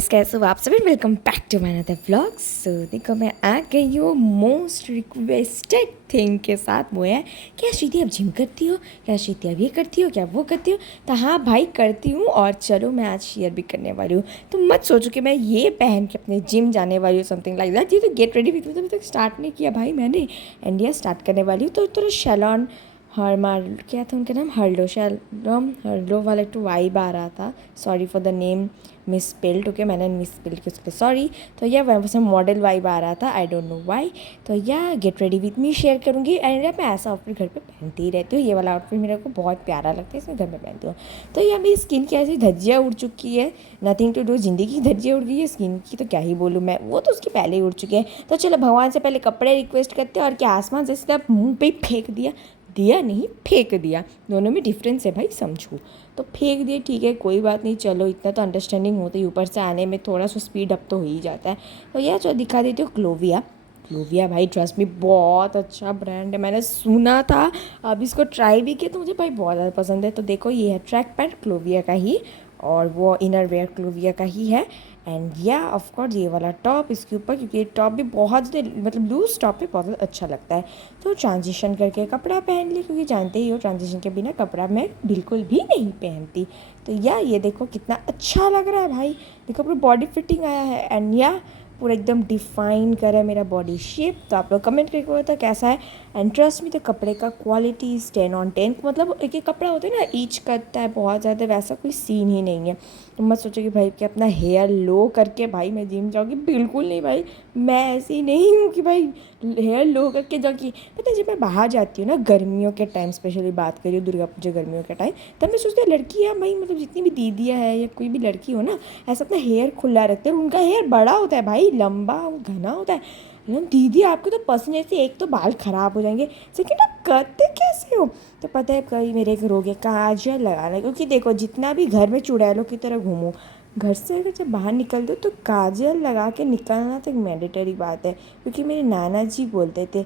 Guys, कैसे हो आप सभी। Welcome back to my another vlog. So देखो मैं आ गई हूँ मोस्ट रिक्वेस्टेड थिंग के साथ। वो है क्या श्रुति, आप जिम करती हो क्या? श्रुति अब ये करती हो क्या, वो करती हो? तो हाँ भाई करती हूँ, और चलो मैं आज शेयर भी करने वाली हूँ। तो मत सोचो कि मैं ये पहन के अपने जिम जाने वाली हूँ, समथिंग लाइक दैट। ये तो गेट रेडी विथ मी तो अभी तक स्टार्ट नहीं किया भाई मैंने, एंड ये स्टार्ट करने वाली हूँ। तो थोड़ा शैलॉन हरमार क्या था उनका नाम, हर्लो, शैलॉन हर्लो वाला एक तो वाइब आ रहा था। Sorry for the name miss spelled, okay मैंने मिस स्पेल्ड किया उसके लिए सॉरी। तो यह वैसे मॉडल वाइब आ रहा था, आई डोंट नो वाई। तो यह get ready with me share करूँगी। एंड मैं ऐसा आउटफिट घर पे पहनती ही रहती हूँ। ये वाला आउटफिट मेरे को बहुत प्यारा लगता है, इसमें घर में पहनती हूँ। तो यह मेरी स्किन की ऐसी धज्जियाँ उड़ चुकी है, नथिंग टू डू, ज़िंदगी की धज्जियाँ उड़ गई है, स्किन की तो क्या ही बोलूँ मैं, वो तो उसकी पहले ही उड़ चुकी है। तो चलो भगवान से पहले कपड़े रिक्वेस्ट करते हैं, और क्या आसमान से सीधा मुँह पे फेंक दिया, दिया नहीं फेंक दिया, दोनों में डिफरेंस है भाई, समझो। तो फेंक दिए, ठीक है कोई बात नहीं, चलो इतना तो अंडरस्टैंडिंग होती है, ऊपर से आने में थोड़ा सा स्पीड अप तो हो ही जाता है। तो यह जो दिखा देती हूँ क्लोविया। क्लोविया भाई ट्रस्ट मी बहुत अच्छा ब्रांड है, मैंने सुना था, अब इसको ट्राई भी किया तो मुझे भाई बहुत ज़्यादा पसंद है। तो देखो ये है ट्रैक पैंट क्लोविया का ही, और वो इनर वेयर क्लोविया का ही है। एंड या ऑफकोर्स ये वाला टॉप इसके ऊपर, क्योंकि ये टॉप भी बहुत ज़्यादा मतलब लूज टॉप है, बहुत ज़्यादा अच्छा लगता है। तो ट्रांजिशन करके कपड़ा पहन ली, क्योंकि जानते ही हो ट्रांजिशन के बिना कपड़ा मैं बिल्कुल भी नहीं पहनती। तो या ये देखो कितना अच्छा लग रहा है भाई, देखो पूरा बॉडी फिटिंग आया है, एंड या पूरा एकदम डिफाइन करा है मेरा बॉडी शेप। तो आप लोग कमेंट करके बताओ कैसा है। एंड ट्रस्ट में तो कपड़े का क्वालिटी 10/10, मतलब एक एक कपड़ा होता है ना ईच करता है बहुत ज़्यादा, वैसा कोई सीन ही नहीं है। तो मत सोचो कि भाई कि अपना हेयर लो करके भाई मैं जिम जाऊँगी, बिल्कुल नहीं भाई, मैं ऐसी नहीं हूँ कि भाई हेयर लो करके जाऊँगी। पता है जब मैं बाहर जाती हूँ ना गर्मियों के टाइम, स्पेशली बात करी हूँ दुर्गा पूजा गर्मियों के टाइम, तब मैं सोचती हूँ लड़कियाँ भाई मतलब जितनी भी दीदियाँ है या कोई भी लड़की हो ना, ऐसा अपना हेयर खुला रखते हैं, और उनका हेयर बड़ा होता है भाई, लंबा घना होता है। मतलब दीदी आपको तो पसंद ऐसी, एक तो बाल ख़राब हो जाएंगे, सेकेंड आप करते कैसे हो? तो पता है कभी मेरे घर हो गया काजल लगाना, क्योंकि देखो जितना भी घर में चुड़ैलों की तरह घूमो, घर से अगर जब बाहर निकल दो तो काजल लगा के निकलना तो एक मैंडेटरी बात है। क्योंकि मेरे नाना जी बोलते थे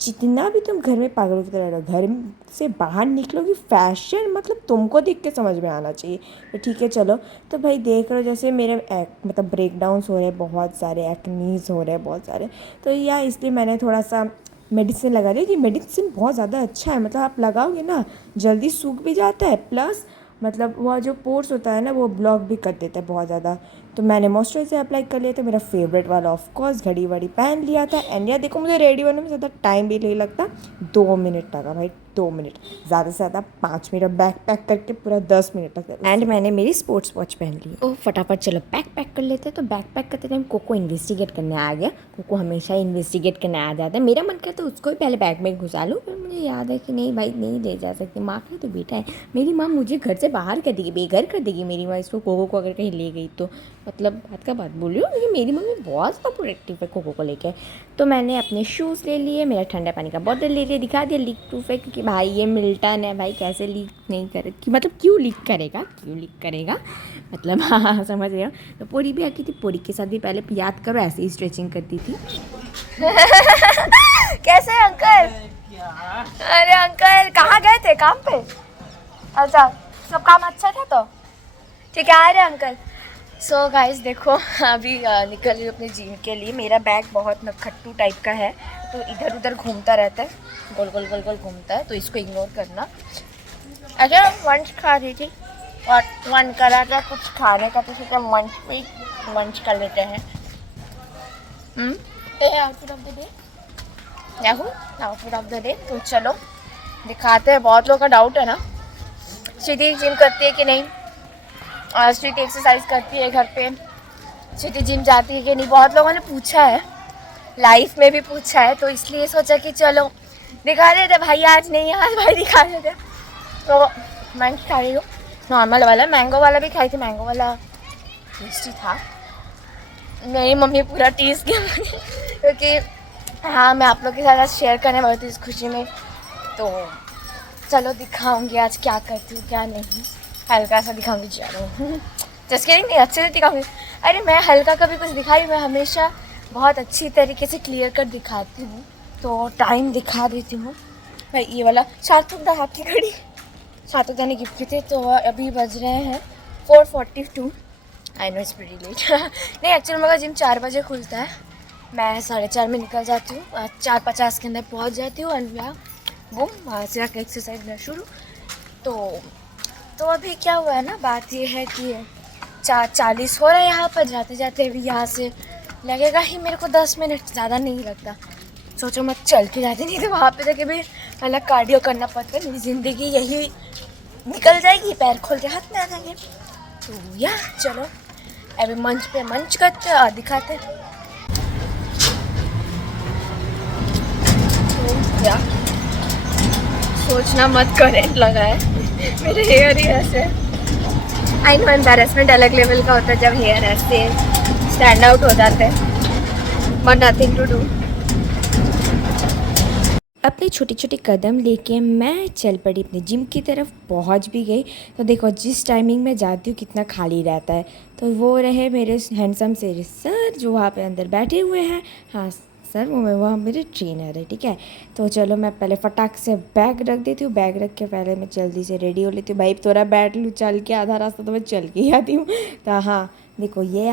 जितना भी तुम घर में पागलों की तरह रहो, घर से बाहर निकलोगी फैशन मतलब तुमको देख के समझ में आना चाहिए। तो ठीक है चलो। तो भाई देख रहे हो जैसे मेरे मतलब ब्रेकडाउन्स हो रहे हैं बहुत सारे, एक्नीज हो रहे हैं बहुत सारे। तो या इसलिए मैंने थोड़ा सा मेडिसिन लगा दिया, कि मेडिसिन बहुत ज़्यादा अच्छा है, मतलब आप लगाओगे ना जल्दी सूख भी जाता है, प्लस मतलब वह जो पोर्स होता है ना वो ब्लॉक भी कर देता है बहुत ज़्यादा। तो मैंने मॉइस्चराइजर अप्लाई कर लिया था, मेरा फेवरेट वाला ऑफ कोर्स, घड़ी वड़ी पहन लिया था। एंड यार देखो मुझे रेडी होने में ज़्यादा टाइम भी नहीं लगता, 2 मिनट लगा भाई, 2 मिनट, ज़्यादा से ज़्यादा 5 मिनट, बैग पैक करके पूरा 10 मिनट लगता है। एंड मैंने मेरी स्पोर्ट्स वॉच पहन ली। तो फटाफट चलो बैग पैक कर लेते हैं। तो बैग पैक करते टाइम कोको इन्वेस्टिगेट करने आ गया। कोको हमेशा इन्वेस्टिगेट करने आ जाता है, मेरा मन करता है उसको भी पहले बैग में घुसा लूँ, फिर मुझे याद है कि नहीं भाई नहीं ले जा सकती, माँ का तो बेटा है, मेरी माँ मुझे घर से बाहर कर देगी, बेघर कर देगी मेरी माँ इसको, कोको को अगर कहीं ले गई तो। मतलब बात का बात बोल रही हूँ, क्योंकि मेरी मम्मी बहुत ज़्यादा प्रोटेक्टिव है कोको को लेकर। तो मैंने अपने शूज़ ले लिए, मेरा ठंडा पानी का बॉटल ले लिया, दिखा दिया लीक प्रूफ है, क्योंकि भाई ये मिल्टन है भाई, कैसे लीक नहीं करे कि मतलब क्यों लीक करेगा, क्यों लीक करेगा मतलब हाँ समझ रहे हो। तो पूरी भी आती थी, पूरी के साथ भी पहले याद करो ऐसे ही स्ट्रेचिंग करती थी। कैसे अंकल? अरे अंकल कहाँ गए थे, काम पे? अच्छा सब काम अच्छा था तो ठीक है, आ रहे अंकल। सो गाइस देखो अभी निकल रही हूँ अपने जिम के लिए। मेरा बैग बहुत नखट्टू टाइप का है, तो इधर उधर घूमता रहता है, गोल गोल गोल गोल घूमता है, तो इसको इग्नोर करना। अच्छा मंच खा रही थी और मन करा था कुछ खाने का, तो सोचा मंच पे मंच कर लेते हैं। Outfit of the day, outfit of the day. तो चलो दिखाते हैं। बहुत लोगों का डाउट है ना श्रुति जिम करती है कि नहीं, श्रुति एक्सरसाइज करती है घर पे, श्रुति जिम जाती है कि नहीं, बहुत लोगों ने पूछा है, लाइफ में भी पूछा है। तो इसलिए सोचा कि चलो दिखा देते भाई, आज नहीं आज भाई दिखा देते। तो मैं खा रही हूँ नॉर्मल वाला, मैंगो वाला भी खाई थी, मैंगो वाला टेस्टी था। मेरी मम्मी पूरा टीज की क्योंकि हाँ मैं आप लोग के साथ आज शेयर करने वाली थी इस खुशी में। तो चलो दिखाऊंगी आज क्या करती हूँ क्या नहीं, हल्का सा दिखाऊंगी चलो। जैसे नहीं अच्छे से दिखाऊंगी, अरे मैं हल्का कभी कुछ दिखाई, मैं हमेशा बहुत अच्छी तरीके से क्लियर कर दिखाती हूँ। तो टाइम दिखा देती हूँ भाई, ये वाला सार्थक दा हाथ की घड़ी सार्थक दा ने गिफ्ट की थी। तो अभी बज रहे हैं 4:42, I know it's pretty late. नहीं, एक्चुअली मेरा जिम 4 बजे खुलता है, मैं 4:30 में निकल जाती हूँ, 4:50 के अंदर पहुँच जाती हूँ एंड वो वहाँ से आके एक्सरसाइज में शुरू। तो अभी क्या हुआ है ना, बात ये है कि 4:40 हो रहा है यहाँ पर, जाते जाते अभी यहाँ से लगेगा ही मेरे को 10 मिनट, ज़्यादा नहीं लगता। सोचो मैं चल के जाती, नहीं तो वहाँ पे जाके भी अलग कार्डियो करना पड़ता है, मेरी ज़िंदगी यही निकल जाएगी, पैर खोल के हाथ में आ जाएंगे। तो या चलो अभी मंच पे मंच करते और दिखाते। तो या सोचना मत, करेंट लगा है मेरे हेयर ही ऐसे। आई नो एम्बैरेसमेंट अलग लेवल का होता है जब हेयर ऐसे स्टैंड आउट हो जाते हैं, बट नथिंग टू डू। अपने छोटे छोटे कदम लेके मैं चल पड़ी अपने जिम की तरफ, पहुंच भी गई। तो देखो जिस टाइमिंग में जाती हूँ कितना खाली रहता है। तो वो रहे मेरे हैंडसम से सर जो वहाँ पे अंदर बैठे हुए हैं। हाँ सर, वहाँ मेरे ट्रेनर है, ठीक है। तो चलो मैं पहले फटाक से बैग रख देती हूँ, बैग रख के पहले मैं जल्दी से रेडी हो लेती हूँ। भाई थोड़ा बैठ लूँ, चल के आधा रास्ता तो मैं चल के ही आती हूँ। तो हाँ देखो ये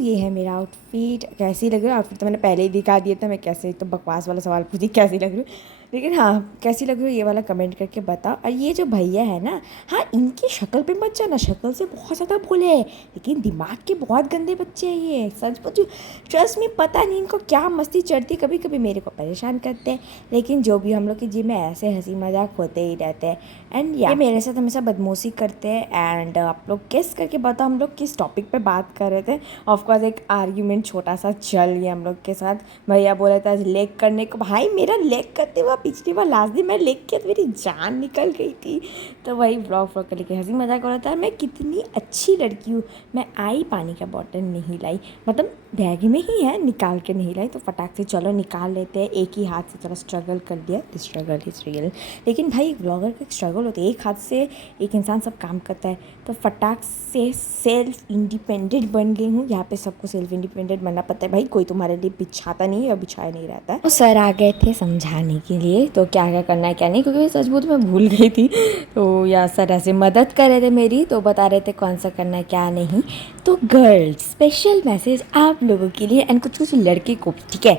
ये है मेरा आउटफिट। कैसी लग रही है आउटफिट तो मैंने पहले ही दिखा दिया था, मैं कैसे तो बकवास वाला सवाल पूछी कैसी लग रही हूँ। लेकिन हाँ कैसी लग रही है ये वाला कमेंट करके बताओ। और ये जो भैया है ना, हाँ इनकी शक्ल पे मत जाना, शक्ल से बहुत ज़्यादा भोले हैं लेकिन दिमाग के बहुत गंदे बच्चे हैं ये, सच पूछो। ट्रस्ट में पता नहीं इनको क्या मस्ती चढ़ती, कभी कभी मेरे को परेशान करते हैं। लेकिन जो भी हम लोग के जिम में ऐसे हंसी मजाक होते ही रहते हैं। एंड ये मेरे साथ हमेशा बदमाशी करते हैं। एंड आप लोग गेस करके बताओ हम लोग किस टॉपिक पे बात कर रहे थे। ऑफकोर्स एक आर्ग्यूमेंट छोटा सा चल गया हम लोग के साथ। भैया बोला था लेग करने को, भाई मेरा लेग करते हुआ पिछली बार लास्ट दिन मैं लेग किया तो मेरी जान निकल गई थी। तो वही व्लॉग कर लेके हंसी मजाक हो रहा था। मैं कितनी अच्छी लड़की हूँ, मैं आई पानी का बॉटल नहीं लाई, मतलब बैग में ही है, निकाल के नहीं लाई। तो फटाक से चलो निकाल लेते हैं। एक ही हाथ से थोड़ा स्ट्रगल कर दिया, स्ट्रगल इज रियल। लेकिन भाई एक ब्लॉगर का स्ट्रगल होता है, एक हाथ से एक इंसान सब काम करता है। तो फटाक से सेल्फ इंडिपेंडेंट बन गई हूँ। यहाँ पे सबको सेल्फ इंडिपेंडेंट बनना पड़ता है भाई, कोई तुम्हारे लिए बिछाता नहीं है या बिछाया नहीं रहता है। तो सर आ गए थे समझाने के लिए तो क्या क्या करना है क्या नहीं, क्योंकि सच बोल मैं भूल गई थी। तो या सर ऐसे मदद कर रहे थे मेरी, तो बता रहे थे कौन सा करना है क्या नहीं। तो गर्ल्स स्पेशल मैसेज आप लोगों के लिए एंड कुछ कुछ लड़के को, ठीक है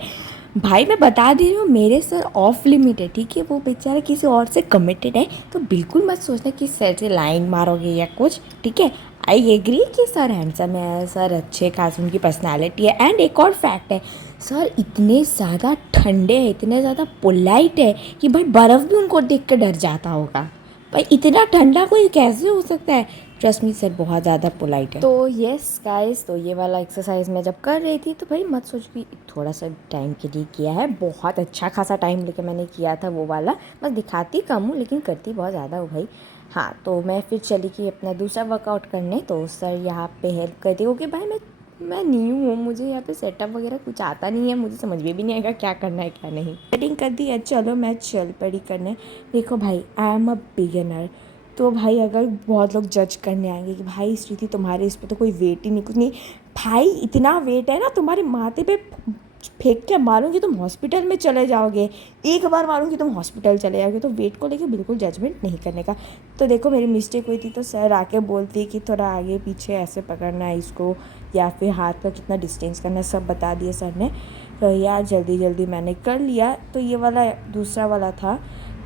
भाई मैं बता दे रही हूँ मेरे सर ऑफ लिमिट है, ठीक है। वो बेचारा किसी और से कमिटेड है, तो बिल्कुल मत सोचना कि सर से लाइन मारोगे या कुछ, ठीक है। आई एग्री कि सर हैंडसम है, सर अच्छे खास उनकी पर्सनालिटी है। एंड एक और फैक्ट है, सर इतने ज़्यादा ठंडे हैं, इतने ज़्यादा पोलाइट है कि भाई बर्फ़ भी उनको देख के डर जाता होगा। भाई इतना ठंडा कोई कैसे हो सकता है। ट्रस्ट मी सर बहुत ज़्यादा पोलाइट है। तो येस गाइस, तो ये वाला एक्सरसाइज मैं जब कर रही थी तो भाई मत सोच भी थोड़ा सा टाइम के लिए किया है, बहुत अच्छा खासा टाइम लेके मैंने किया था वो वाला। बस दिखाती कम हूँ लेकिन करती बहुत ज़्यादा हूँ भाई। हाँ तो मैं फिर चली गई अपना दूसरा वर्कआउट करने। तो सर यहाँ पे हेल्प करती क्योंकि भाई मैं न्यू हूँ, मुझे यहाँ पे सेटअप वगैरह कुछ आता नहीं है, मुझे समझ में भी नहीं आएगा क्या करना है क्या नहीं। सेटिंग कर दी है, चलो मैं चल पड़ी करने। देखो भाई आई एम अ बिगिनर, तो भाई अगर बहुत लोग जज करने आएंगे कि भाई स्थिति तुम्हारे इस पर तो कोई वेट ही नहीं कुछ नहीं, भाई इतना वेट है ना तुम्हारे माथे पे फेंक के मारूंगी तुम हॉस्पिटल में चले जाओगे, एक बार मारूंगी तुम हॉस्पिटल चले जाओगे। तो वेट को लेके बिल्कुल जजमेंट नहीं करने का। तो देखो मेरी मिस्टेक हुई थी तो सर आके बोलती कि थोड़ा आगे पीछे ऐसे पकड़ना है इसको, या फिर हाथ का कितना डिस्टेंस करना है, सब बता दिया सर ने। तो यार जल्दी जल्दी मैंने कर लिया। तो ये वाला दूसरा वाला था।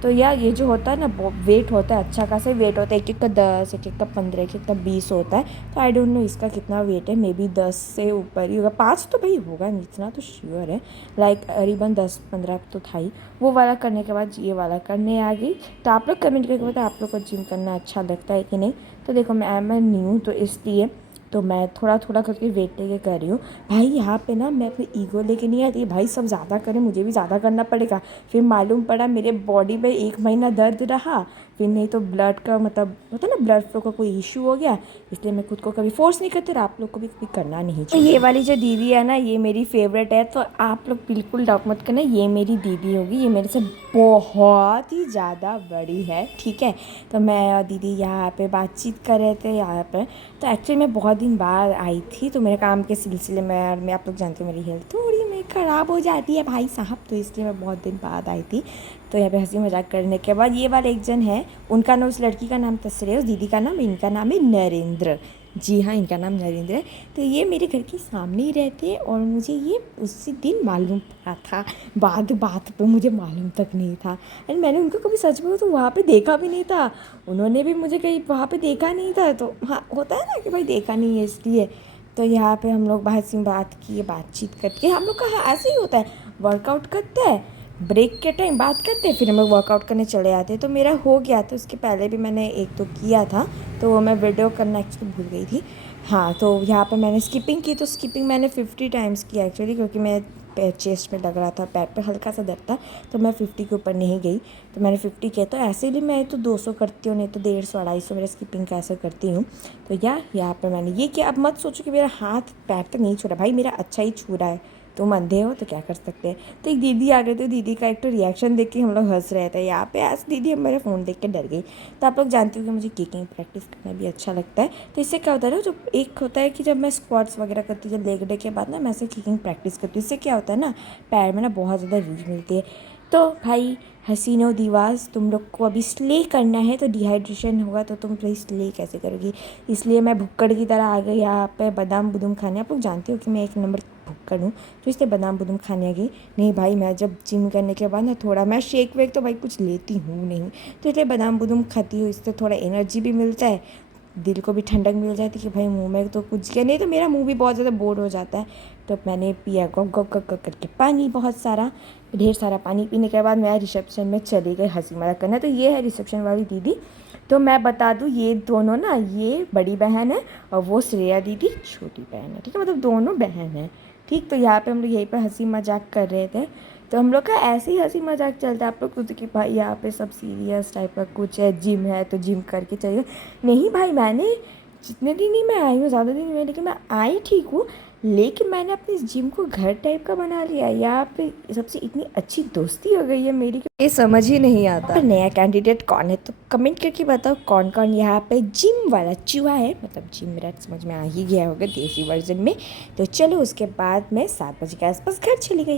तो यार ये जो होता है ना वेट होता है, अच्छा खासा वेट होता है, एक एक का 10, एक एक का 15, एक एक का 20 होता है। तो आई डोंट नो इसका कितना वेट है, मे बी 10 से ऊपर ही होगा, 5 तो भाई होगा नहीं, इतना तो श्योर है। लाइक करीबन 10-15 तो था ही। वो वाला करने के बाद ये वाला करने आ गई। तो आप लोग कमेंट करके बताओ आप लोग को जिम करना अच्छा लगता है कि नहीं। तो देखो मैं न्यू तो इसलिए तो मैं थोड़ा थोड़ा करके वेट लेके कर रही हूँ। भाई यहाँ पे ना मैं अपनी ईगो लेके नहीं आती, भाई सब ज़्यादा करें मुझे भी ज़्यादा करना पड़ेगा। फिर मालूम पड़ा मेरे बॉडी में 1 महीना दर्द रहा, फिर नहीं तो ब्लड का मतलब होता है ना ब्लड फ्लो का कोई इशू हो गया। इसलिए मैं खुद को कभी फोर्स नहीं करती और आप लोग को भी कभी करना नहीं चाहिए। ये वाली जो दीदी है ना ये मेरी फेवरेट है, तो आप लोग बिल्कुल डाउट मत करना, ये मेरी दीदी होगी, ये मेरे से बहुत ही ज़्यादा बड़ी है, ठीक है। तो मैं और दीदी यहाँ पे बातचीत कर रहे थे यहाँ पर। तो एक्चुअली मैं बहुत दिन बाद आई थी, तो मेरे काम के सिलसिले में, और मैं आप लोग जानते हो मेरी हेल्थ थोड़ी में ख़राब हो जाती है भाई साहब, तो इसलिए मैं बहुत दिन बाद आई थी। तो यहाँ पे हंसी मजाक करने के बाद ये वाला एक जन है, उनका नाम, उस लड़की का नाम तस्रे, उस दीदी का नाम, इनका नाम है नरेंद्र, जी हाँ, इनका नाम नरेंद्र है। तो ये मेरे घर के सामने ही रहते हैं और मुझे ये उसी दिन मालूम पड़ा था, बात बात पे मुझे मालूम तक नहीं था। एंड मैंने उनको कभी सच बोलूं तो वहाँ पे देखा भी नहीं था, उन्होंने भी मुझे कहीं वहाँ पे देखा नहीं था। तो हाँ, होता है ना कि भाई देखा नहीं है इसलिए। तो यहाँ पे हम लोग बात किए, बातचीत करके हम लोग का हाँ ऐसे ही होता है, वर्कआउट करते हैं, ब्रेक के टाइम बात करते हैं, फिर हम लोग वर्कआउट करने चले जाते हैं। तो मेरा हो गया था, उसके पहले भी मैंने एक तो किया था, तो वो मैं वीडियो करना एक्चुअली भूल गई थी। हाँ, तो यहाँ पर मैंने स्किपिंग की, तो स्किपिंग मैंने 50 टाइम्स किया एक्चुअली, क्योंकि मैं चेस्ट में लग रहा था, पैर पे हल्का सा दर्द था, तो मैं 50 के ऊपर नहीं गई। तो मैंने 50 किया। तो ऐसे भी मैं तो 200 करती हूँ, नहीं तो 150-250 मेरा स्किपिंग का ऐसा करती हूँ। तो यहाँ पर मैंने ये किया। अब मत सोचो कि मेरा हाथ पैर तक नहीं छू रहा, भाई मेरा अच्छा ही छू रहा है, तुम अंधे हो तो क्या कर सकते हैं। तो एक दीदी आ गई, तो दीदी का एक तो रिएक्शन देख के हम लोग हंस रहे थे यहाँ पे, ऐसे दीदी मेरा फ़ोन देख के डर गई। तो आप लोग जानते हो कि मुझे किकिंग प्रैक्टिस करना भी अच्छा लगता है। तो इससे क्या होता है ना, जो एक होता है कि जब मैं स्क्वाट्स वगैरह करती हूँ, जब लेग डे के बाद ना मैं ऐसे किकिंग प्रैक्टिस करती हूँ, इससे क्या होता है ना, पैर में ना बहुत ज़्यादा रीच मिलती है। तो भाई हसीनो दीवास, तुम लोग को अभी स्ले करना है, तो डिहाइड्रेशन होगा तो तुम भाई स्ले कैसे करोगी। इसलिए मैं भुक्कड़ की तरह आ गई यहाँ पे बादाम बुदूम खाने। आप लोग जानते हो कि मैं एक नंबर भुक्कड़ हूँ, तो इसलिए बादाम बुदूम खाने आ गई। नहीं भाई, मैं जब जिम करने के बाद ना थोड़ा मैं शेक वेक तो भाई कुछ लेती हूँ नहीं, तो इसलिए बादाम बुदूम खाती हूँ, इससे थोड़ा एनर्जी भी मिलता है, दिल को भी ठंडक मिल जाती है कि भाई मुंह में तो कुछ किया नहीं, तो मेरा मुंह भी बहुत ज़्यादा बोर हो जाता है। तो मैंने पिया गॉग गॉग गॉग गॉग करके पानी, बहुत सारा, ढेर सारा पानी पीने के बाद मैं रिसेप्शन में चली गई हंसी मजाक करना। तो ये है रिसेप्शन वाली दीदी। तो मैं बता दूँ, ये दोनों ना, ये बड़ी बहन है और वो श्रेया दीदी छोटी बहन है, ठीक है, मतलब दोनों बहन हैं। ठीक, तो यहाँ पे हम लोग यहीं पे हंसी मजाक कर रहे थे। तो हम लोग का ऐसे ही हंसी मजाक चलता है। आप लोग सोचते कि भाई यहाँ पे सब सीरियस टाइप का कुछ है, जिम है तो जिम करके चाहिए। नहीं भाई, मैंने जितने दिन ही मैं आई हूँ, ज़्यादा दिन हुए, लेकिन मैं आई ठीक हूँ, लेकिन मैंने अपने इस जिम को घर टाइप का बना लिया। यहाँ पे सबसे इतनी अच्छी दोस्ती हो गई है मेरी, ये समझ ही नहीं आता। और नया कैंडिडेट कौन है तो कमेंट करके बताओ कौन कौन यहाँ पे जिम वाला चूहा है, मतलब जिम रैट, समझ में आ ही गया होगा देसी वर्जन में। तो चलो, उसके बाद मैं 7 बजे के आसपास घर चली गई।